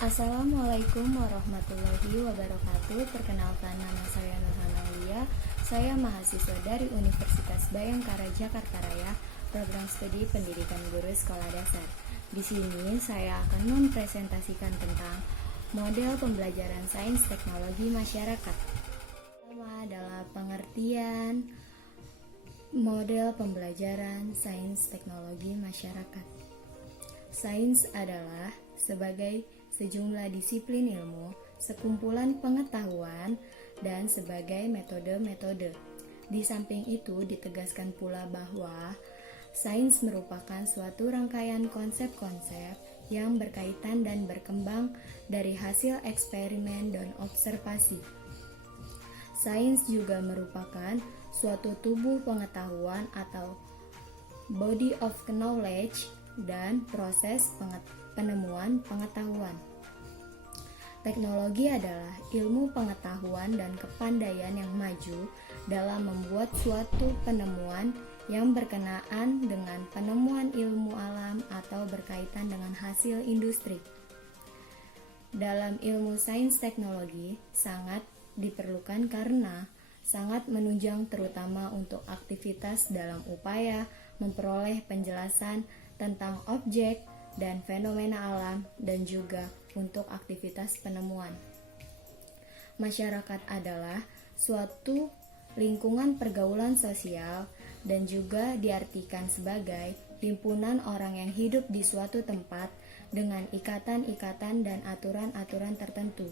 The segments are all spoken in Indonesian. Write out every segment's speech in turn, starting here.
Assalamualaikum warahmatullahi wabarakatuh. Perkenalkan, nama saya Nurhana Aulia. Saya mahasiswa dari Universitas Bhayangkara Jakarta Raya, program studi Pendidikan Guru Sekolah Dasar. Di sini saya akan mempresentasikan tentang model pembelajaran sains teknologi masyarakat. Pertama adalah pengertian model pembelajaran sains teknologi masyarakat. Sains adalah sebagai sejumlah disiplin ilmu, sekumpulan pengetahuan, dan sebagai metode-metode. Di samping itu, ditegaskan pula bahwa sains merupakan suatu rangkaian konsep-konsep yang berkaitan dan berkembang dari hasil eksperimen dan observasi. Sains juga merupakan suatu tubuh pengetahuan atau body of knowledge dan proses penemuan pengetahuan. Teknologi adalah ilmu pengetahuan dan kepandaian yang maju dalam membuat suatu penemuan yang berkenaan dengan penemuan ilmu alam atau berkaitan dengan hasil industri. Dalam ilmu sains teknologi sangat diperlukan karena sangat menunjang terutama untuk aktivitas dalam upaya memperoleh penjelasan tentang objek dan fenomena alam dan juga untuk aktivitas penemuan. Masyarakat adalah suatu lingkungan pergaulan sosial dan juga diartikan sebagai himpunan orang yang hidup di suatu tempat dengan ikatan-ikatan dan aturan-aturan tertentu.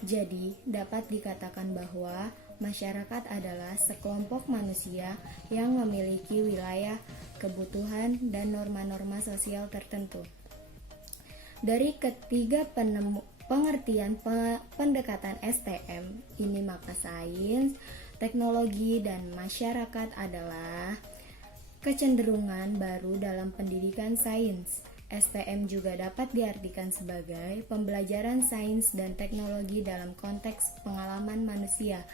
Jadi, dapat dikatakan bahwa masyarakat adalah sekelompok manusia yang memiliki wilayah, kebutuhan, dan norma-norma sosial tertentu. Dari ketiga pengertian pendekatan STM ini, maka sains, teknologi, dan masyarakat adalah kecenderungan baru dalam pendidikan sains. STM juga dapat diartikan sebagai pembelajaran sains dan teknologi dalam konteks pengalaman manusia.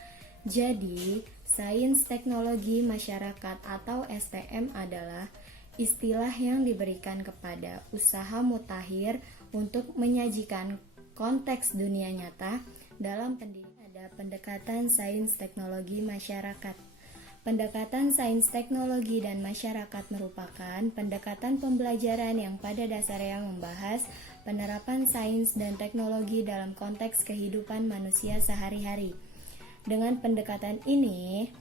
Jadi, sains teknologi masyarakat atau STM adalah istilah yang diberikan kepada usaha mutakhir untuk menyajikan konteks dunia nyata dalam pendidikan. Ada pendekatan sains teknologi masyarakat. Pendekatan sains teknologi dan masyarakat merupakan pendekatan pembelajaran yang pada dasarnya membahas penerapan sains dan teknologi dalam konteks kehidupan manusia sehari-hari. Dengan pendekatan ini,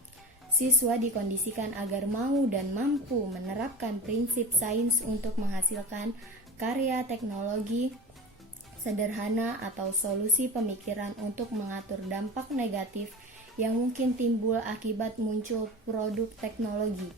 siswa dikondisikan agar mau dan mampu menerapkan prinsip sains untuk menghasilkan karya teknologi sederhana atau solusi pemikiran untuk mengatur dampak negatif yang mungkin timbul akibat muncul produk teknologi.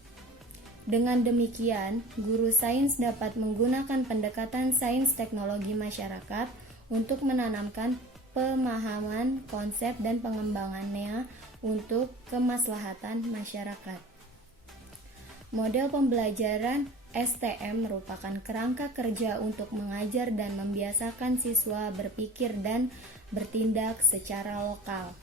Dengan demikian, guru sains dapat menggunakan pendekatan sains teknologi masyarakat untuk menanamkan pemahaman, konsep, dan pengembangannya untuk kemaslahatan masyarakat. Model pembelajaran STM merupakan kerangka kerja untuk mengajar dan membiasakan siswa berpikir dan bertindak secara lokal.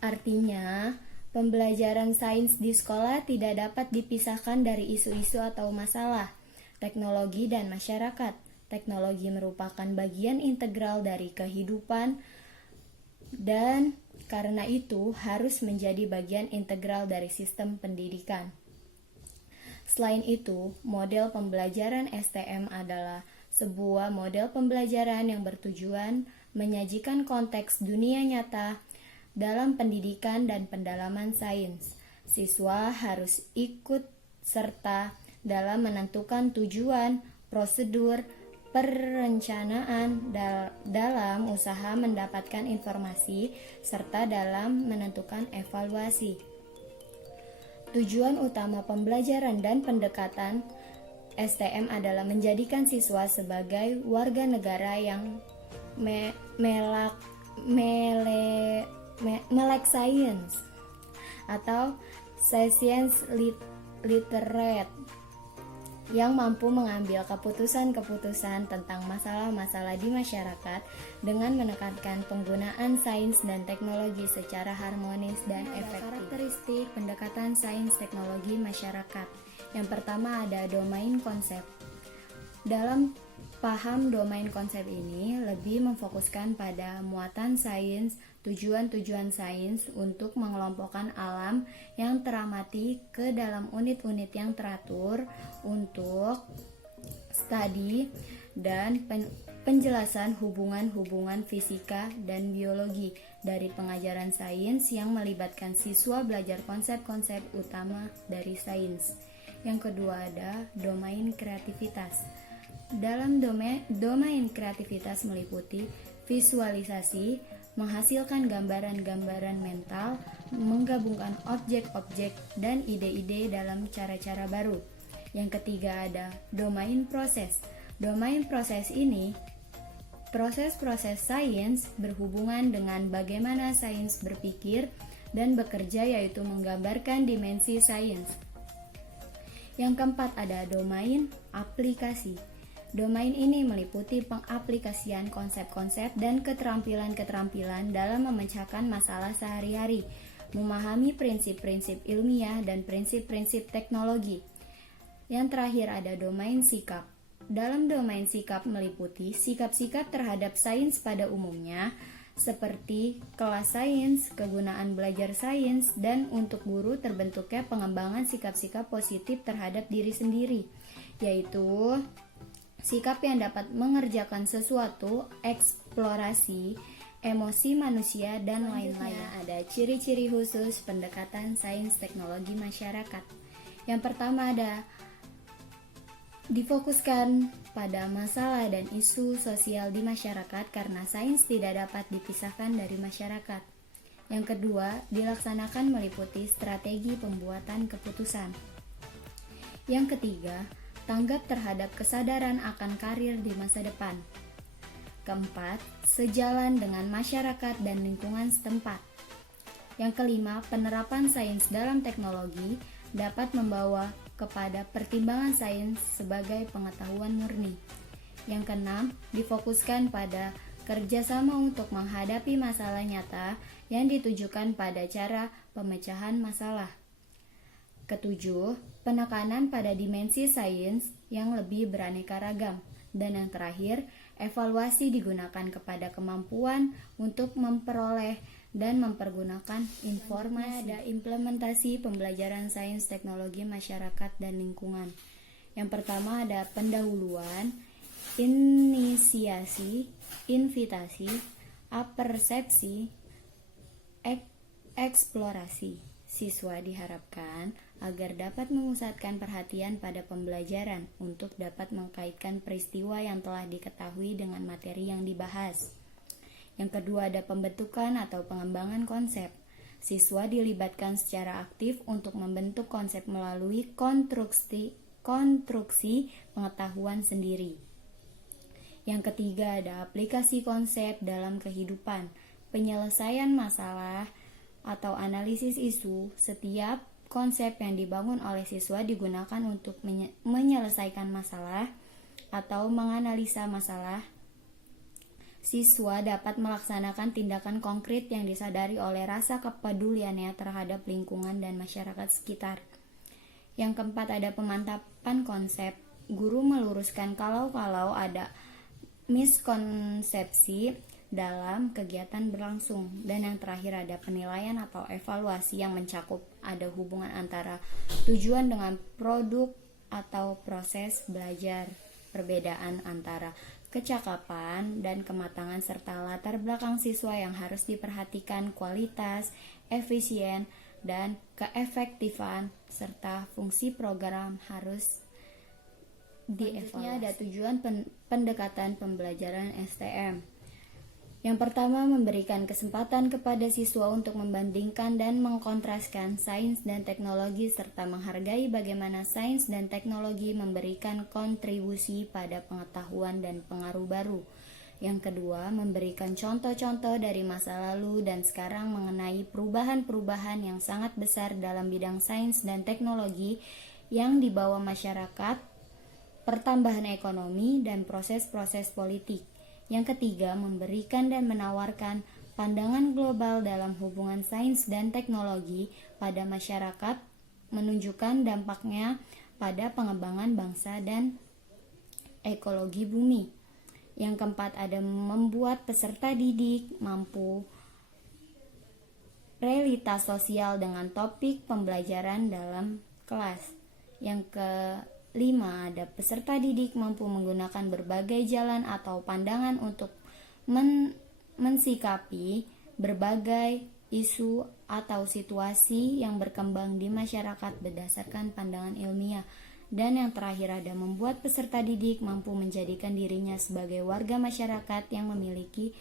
Artinya, pembelajaran sains di sekolah tidak dapat dipisahkan dari isu-isu atau masalah teknologi dan masyarakat. Teknologi merupakan bagian integral dari kehidupan dan karena itu harus menjadi bagian integral dari sistem pendidikan. Selain itu, model pembelajaran STM adalah sebuah model pembelajaran yang bertujuan menyajikan konteks dunia nyata dalam pendidikan dan pendalaman sains. Siswa harus ikut serta dalam menentukan tujuan, prosedur, perencanaan dalam usaha mendapatkan informasi, serta dalam menentukan evaluasi. Tujuan utama pembelajaran dan pendekatan STM adalah menjadikan siswa sebagai warga negara yang melek sains atau science literate yang mampu mengambil keputusan-keputusan tentang masalah-masalah di masyarakat dengan menekankan penggunaan sains dan teknologi secara harmonis dan efektif. Karakteristik pendekatan sains teknologi masyarakat. Yang pertama ada domain konsep. Dalam paham domain konsep ini lebih memfokuskan pada muatan sains, tujuan-tujuan sains untuk mengelompokkan alam yang teramati ke dalam unit-unit yang teratur untuk studi dan penjelasan hubungan-hubungan fisika dan biologi dari pengajaran sains yang melibatkan siswa belajar konsep-konsep utama dari sains. Yang kedua ada domain kreativitas. Dalam domain kreativitas meliputi visualisasi, menghasilkan gambaran-gambaran mental, menggabungkan objek-objek dan ide-ide dalam cara-cara baru. Yang ketiga ada domain proses. Domain proses ini proses-proses sains berhubungan dengan bagaimana sains berpikir dan bekerja, yaitu menggambarkan dimensi sains. Yang keempat ada domain aplikasi. Domain ini meliputi pengaplikasian konsep-konsep dan keterampilan-keterampilan dalam memecahkan masalah sehari-hari, memahami prinsip-prinsip ilmiah dan prinsip-prinsip teknologi. Yang terakhir ada domain sikap. Dalam domain sikap meliputi sikap-sikap terhadap sains pada umumnya, seperti kelas sains, kegunaan belajar sains, dan untuk guru terbentuknya pengembangan sikap-sikap positif terhadap diri sendiri, yaitu sikap yang dapat mengerjakan sesuatu, eksplorasi, emosi manusia, dan lain-lain. Ada ciri-ciri khusus pendekatan sains teknologi masyarakat. Yang pertama ada difokuskan pada masalah dan isu sosial di masyarakat karena sains tidak dapat dipisahkan dari masyarakat. Yang kedua, dilaksanakan meliputi strategi pembuatan keputusan. Yang ketiga, tanggap terhadap kesadaran akan karir di masa depan. Keempat, sejalan dengan masyarakat dan lingkungan setempat. Yang kelima, penerapan sains dalam teknologi dapat membawa kepada pertimbangan sains sebagai pengetahuan murni. Yang keenam, difokuskan pada kerjasama untuk menghadapi masalah nyata yang ditujukan pada cara pemecahan masalah. Ketujuh, penekanan pada dimensi sains yang lebih beraneka ragam. Dan yang terakhir, evaluasi digunakan kepada kemampuan untuk memperoleh dan mempergunakan informasi. Ada implementasi pembelajaran sains teknologi masyarakat dan lingkungan. Yang pertama ada pendahuluan, inisiasi, invitasi, apersepsi, eksplorasi. Siswa diharapkan agar dapat memusatkan perhatian pada pembelajaran untuk dapat mengkaitkan peristiwa yang telah diketahui dengan materi yang dibahas. Yang kedua ada pembentukan atau pengembangan konsep. Siswa dilibatkan secara aktif untuk membentuk konsep melalui konstruksi pengetahuan sendiri. Yang ketiga ada aplikasi konsep dalam kehidupan, penyelesaian masalah atau analisis isu. Setiap konsep yang dibangun oleh siswa digunakan untuk menyelesaikan masalah atau menganalisa masalah. Siswa dapat melaksanakan tindakan konkret yang disadari oleh rasa kepeduliannya terhadap lingkungan dan masyarakat sekitar. Yang keempat ada pemantapan konsep. Guru meluruskan kalau ada miskonsepsi dalam kegiatan berlangsung. Dan yang terakhir ada penilaian atau evaluasi yang mencakup ada hubungan antara tujuan dengan produk atau proses belajar, perbedaan antara kecakapan dan kematangan serta latar belakang siswa yang harus diperhatikan, kualitas, efisien, dan keefektifan serta fungsi program harus dievaluasi. Selanjutnya ada tujuan pendekatan pembelajaran STM. Yang pertama, memberikan kesempatan kepada siswa untuk membandingkan dan mengkontraskan sains dan teknologi serta menghargai bagaimana sains dan teknologi memberikan kontribusi pada pengetahuan dan pengaruh baru. Yang kedua, memberikan contoh-contoh dari masa lalu dan sekarang mengenai perubahan-perubahan yang sangat besar dalam bidang sains dan teknologi yang dibawa masyarakat, pertambahan ekonomi, dan proses-proses politik. Yang ketiga, memberikan dan menawarkan pandangan global dalam hubungan sains dan teknologi pada masyarakat, menunjukkan dampaknya pada pengembangan bangsa dan ekologi bumi. Yang keempat ada membuat peserta didik mampu realitas sosial dengan topik pembelajaran dalam kelas. Yang kelima ada peserta didik mampu menggunakan berbagai jalan atau pandangan untuk mensikapi berbagai isu atau situasi yang berkembang di masyarakat berdasarkan pandangan ilmiah. Dan yang terakhir ada membuat peserta didik mampu menjadikan dirinya sebagai warga masyarakat yang memiliki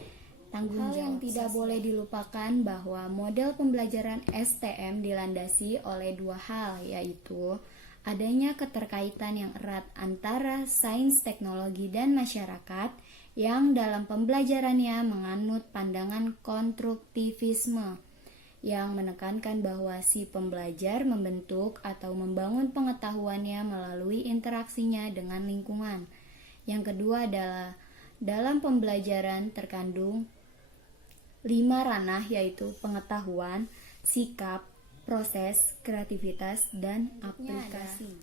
tanggung jawab. Hal yang tidak boleh dilupakan bahwa model pembelajaran STM dilandasi oleh dua hal, yaitu adanya keterkaitan yang erat antara sains, teknologi, dan masyarakat yang dalam pembelajarannya menganut pandangan konstruktivisme yang menekankan bahwa si pembelajar membentuk atau membangun pengetahuannya melalui interaksinya dengan lingkungan. Yang kedua adalah dalam pembelajaran terkandung 5 ranah, yaitu pengetahuan, sikap, proses, kreativitas, dan aplikasi.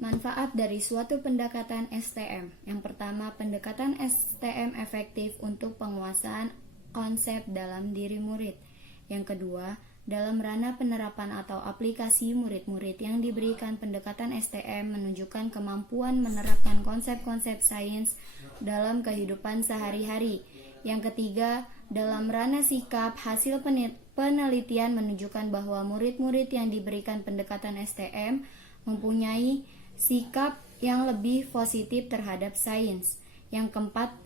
Manfaat dari suatu pendekatan STM. Yang pertama, pendekatan STM efektif untuk penguasaan konsep dalam diri murid. Yang kedua, dalam ranah penerapan atau aplikasi, murid-murid yang diberikan pendekatan STM menunjukkan kemampuan menerapkan konsep-konsep sains dalam kehidupan sehari-hari. Yang ketiga, dalam ranah sikap, hasil penelitian menunjukkan bahwa murid-murid yang diberikan pendekatan STM mempunyai sikap yang lebih positif terhadap sains. Yang keempat,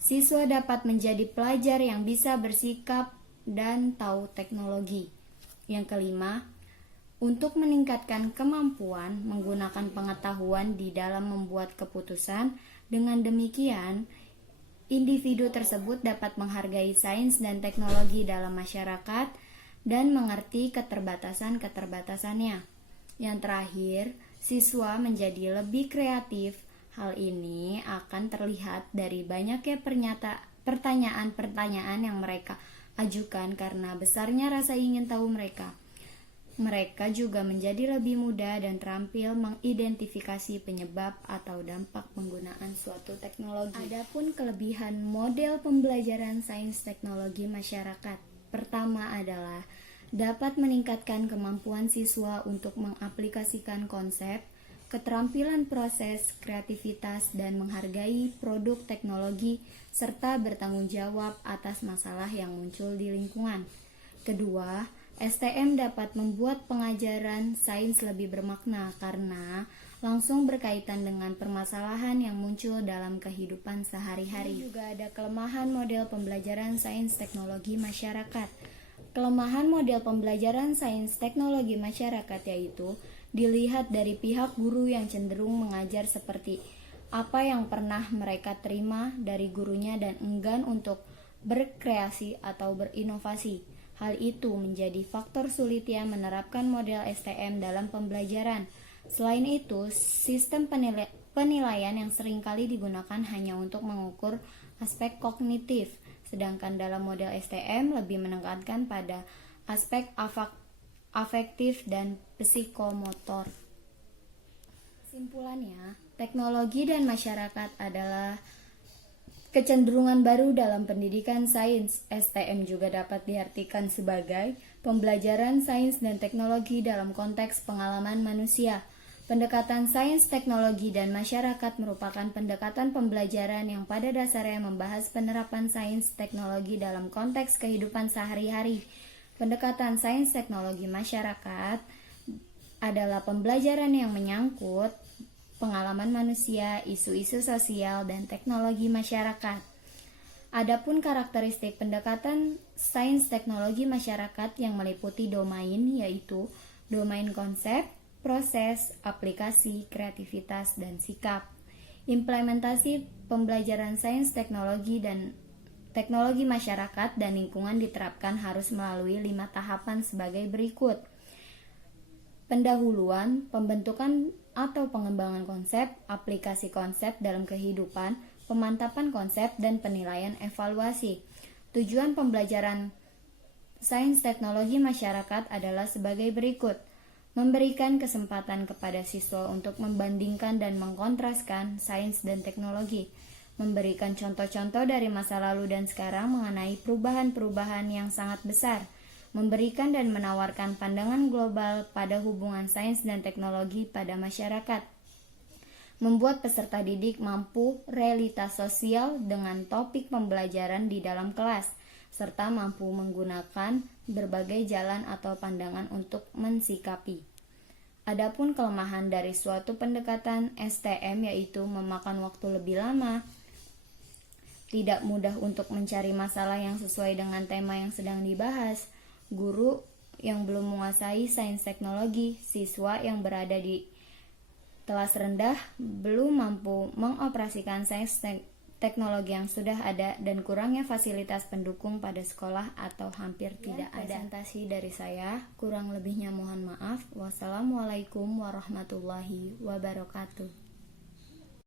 siswa dapat menjadi pelajar yang bisa bersikap dan tahu teknologi. Yang kelima, untuk meningkatkan kemampuan menggunakan pengetahuan di dalam membuat keputusan. Dengan demikian, individu tersebut dapat menghargai sains dan teknologi dalam masyarakat dan mengerti keterbatasan-keterbatasannya. Yang terakhir, siswa menjadi lebih kreatif. Hal ini akan terlihat dari banyaknya pertanyaan-pertanyaan yang mereka ajukan karena besarnya rasa ingin tahu mereka. Mereka juga menjadi lebih mudah dan terampil mengidentifikasi penyebab atau dampak penggunaan suatu teknologi. Adapun kelebihan model pembelajaran sains teknologi masyarakat. Pertama adalah dapat meningkatkan kemampuan siswa untuk mengaplikasikan konsep, keterampilan proses, kreativitas, dan menghargai produk teknologi, serta bertanggung jawab atas masalah yang muncul di lingkungan. Kedua, STM dapat membuat pengajaran sains lebih bermakna karena langsung berkaitan dengan permasalahan yang muncul dalam kehidupan sehari-hari. Juga ada kelemahan model pembelajaran sains teknologi masyarakat. Kelemahan model pembelajaran sains teknologi masyarakat yaitu dilihat dari pihak guru yang cenderung mengajar seperti apa yang pernah mereka terima dari gurunya dan enggan untuk berkreasi atau berinovasi. Hal itu menjadi faktor sulitnya menerapkan model STM dalam pembelajaran. Selain itu, sistem penilaian yang seringkali digunakan hanya untuk mengukur aspek kognitif, sedangkan dalam model STM lebih menekankan pada aspek afektif dan psikomotor. Kesimpulannya, teknologi dan masyarakat adalah kecenderungan baru dalam pendidikan sains. STM juga dapat diartikan sebagai pembelajaran sains dan teknologi dalam konteks pengalaman manusia. Pendekatan sains, teknologi, dan masyarakat merupakan pendekatan pembelajaran yang pada dasarnya membahas penerapan sains teknologi dalam konteks kehidupan sehari-hari. Pendekatan sains teknologi masyarakat adalah pembelajaran yang menyangkut pengalaman manusia, isu-isu sosial, dan teknologi masyarakat. Adapun karakteristik pendekatan sains teknologi masyarakat yang meliputi domain yaitu domain konsep, proses, aplikasi, kreativitas, dan sikap. Implementasi pembelajaran sains teknologi dan teknologi masyarakat dan lingkungan diterapkan harus melalui 5 tahapan sebagai berikut. Pendahuluan, pembentukan atau pengembangan konsep, aplikasi konsep dalam kehidupan, pemantapan konsep, dan penilaian evaluasi. Tujuan pembelajaran sains teknologi masyarakat adalah sebagai berikut. memberikan kesempatan kepada siswa untuk membandingkan dan mengkontraskan sains dan teknologi, memberikan contoh-contoh dari masa lalu dan sekarang mengenai perubahan-perubahan yang sangat besar, memberikan dan menawarkan pandangan global pada hubungan sains dan teknologi pada masyarakat, membuat peserta didik mampu realitas sosial dengan topik pembelajaran di dalam kelas, serta mampu menggunakan berbagai jalan atau pandangan untuk mensikapi. Adapun kelemahan dari suatu pendekatan STM yaitu memakan waktu lebih lama, tidak mudah untuk mencari masalah yang sesuai dengan tema yang sedang dibahas, guru yang belum menguasai sains teknologi, siswa yang berada di kelas rendah belum mampu mengoperasikan sains teknologi yang sudah ada, dan kurangnya fasilitas pendukung pada sekolah atau hampir tidak ada. Presentasi dari saya, kurang lebihnya mohon maaf. Wassalamualaikum warahmatullahi wabarakatuh.